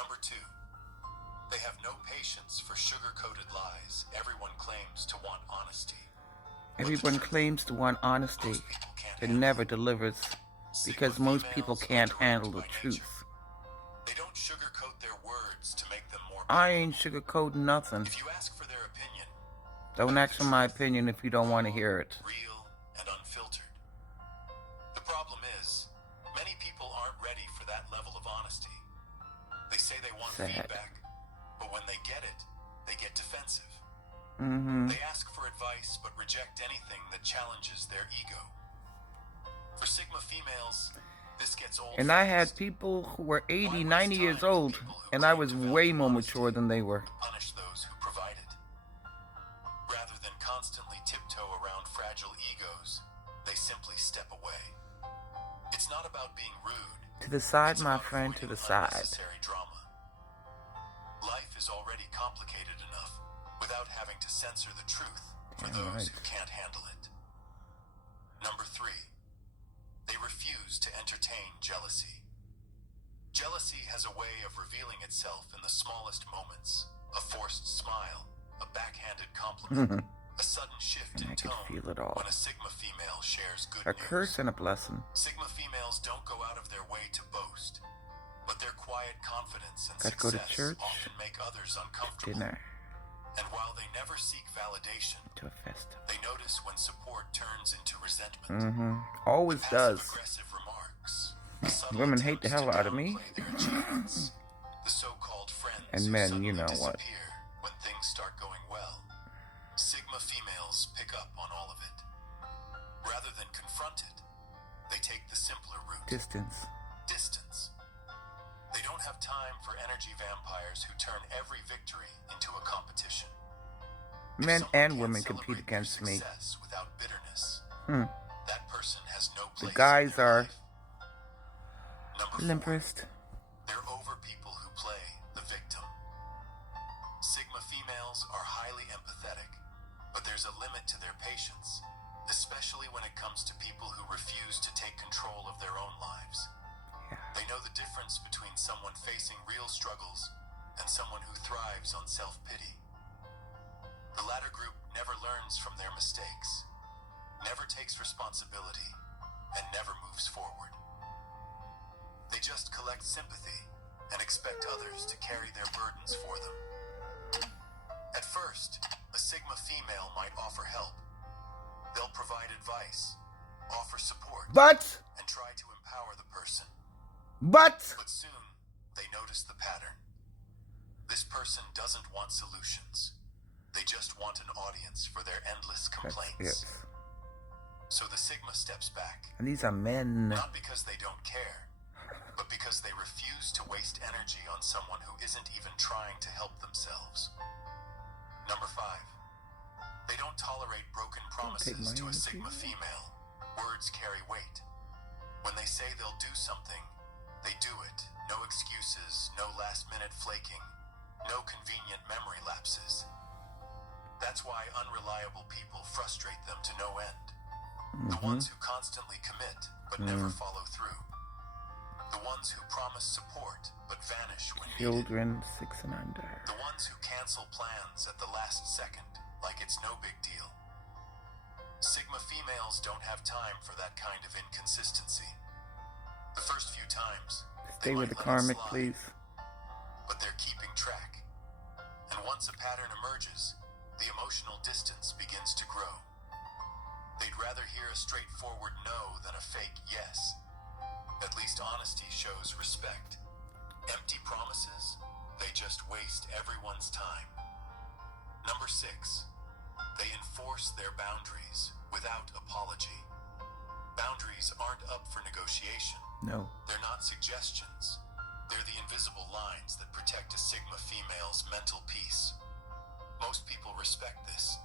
Number 2. They have no patience for sugar-coated lies. Everyone claims to want honesty. Everyone claims to want honesty. It never delivers because most people can't handle the truth. They don't sugarcoat their words to make them more. I ain't sugarcoating nothing. If you ask for their opinion, don't ask for my opinion if you don't want to hear it. Real and unfiltered. The problem is, many people aren't ready for that level of honesty. They say they want feedback, but when they get it, they get defensive. They ask for advice, but reject anything that challenges their ego. For Sigma females, this gets old. And I had people who were 80, 90 years old, and I was way more mature than they were. Punish those who provide it. Rather than constantly tiptoe around fragile egos, they simply step away. It's not about being rude. To the side, my friend, to the side. Unnecessary drama. Life is already complicated enough without having to censor the truth for those who can't handle it. Number 3. They refuse to entertain jealousy. Jealousy has a way of revealing itself in the smallest moments. A forced smile, a backhanded compliment, a sudden shift in tone when a Sigma female shares good news. A curse and a blessing. Sigma females don't go out of their way to boast, but their quiet confidence and Gotta go to success church, often make others uncomfortable. dinner, And while they never seek validation, to a festival. they notice when support turns into resentment. Always does. Passive-aggressive remarks. Women hate the hell out of me. Their achievements. The so-called friends And who men, suddenly you know what. disappear when things start going well. Sigma females pick up on all of it. Rather than confront it, they take the simpler route. Distance. Distance. They don't have time for energy vampires who turn every victory into a competition. Men and women compete against me. Without bitterness, that person has no place. The guys in their are life. Number 4. limperest. They're over people who play the victim. Sigma females are highly empathetic, but there's a limit to their patience, especially when it comes to people who refuse to take control of their own lives. They know the difference between someone facing real struggles and someone who thrives on self-pity. The latter group never learns from their mistakes, never takes responsibility, and never moves forward. They just collect sympathy and expect others to carry their burdens for them. At first, a Sigma female might offer help. They'll provide advice, offer support, and try to empower the person. But soon, they notice the pattern. This person doesn't want solutions. They just want an audience for their endless complaints. So the Sigma steps back. And these are men. Not because they don't care, but because they refuse to waste energy on someone who isn't even trying to help themselves. Number 5. They don't tolerate broken promises to a Sigma female. Words carry weight. When they say they'll do something, they do it. No excuses, no last-minute flaking, no convenient memory lapses. That's why unreliable people frustrate them to no end. The ones who constantly commit but never follow through. The ones who promise support but vanish when needed. Children 6 and under. The ones who cancel plans at the last second like it's no big deal. Sigma females don't have time for that kind of inconsistency. The first few times, stay with the karmic, please. But they're keeping track. And once a pattern emerges, the emotional distance begins to grow. They'd rather hear a straightforward no than a fake yes. At least honesty shows respect. Empty promises, they just waste everyone's time. Number 6. They enforce their boundaries without apology. Boundaries aren't up for negotiation. No. They're not suggestions. They're the invisible lines that protect a Sigma female's mental peace. Most people respect this.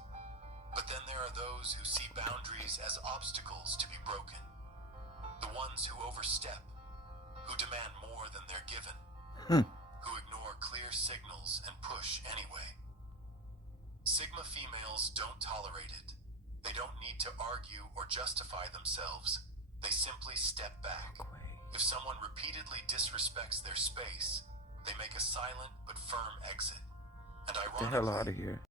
But then there are those who see boundaries as obstacles to be broken. The ones who overstep, who demand more than they're given, who ignore clear signals and push anyway. Sigma females don't tolerate it. They don't need to argue or justify themselves. They simply step back. If someone repeatedly disrespects their space, they make a silent but firm exit. And Get the hell out ironically, of here.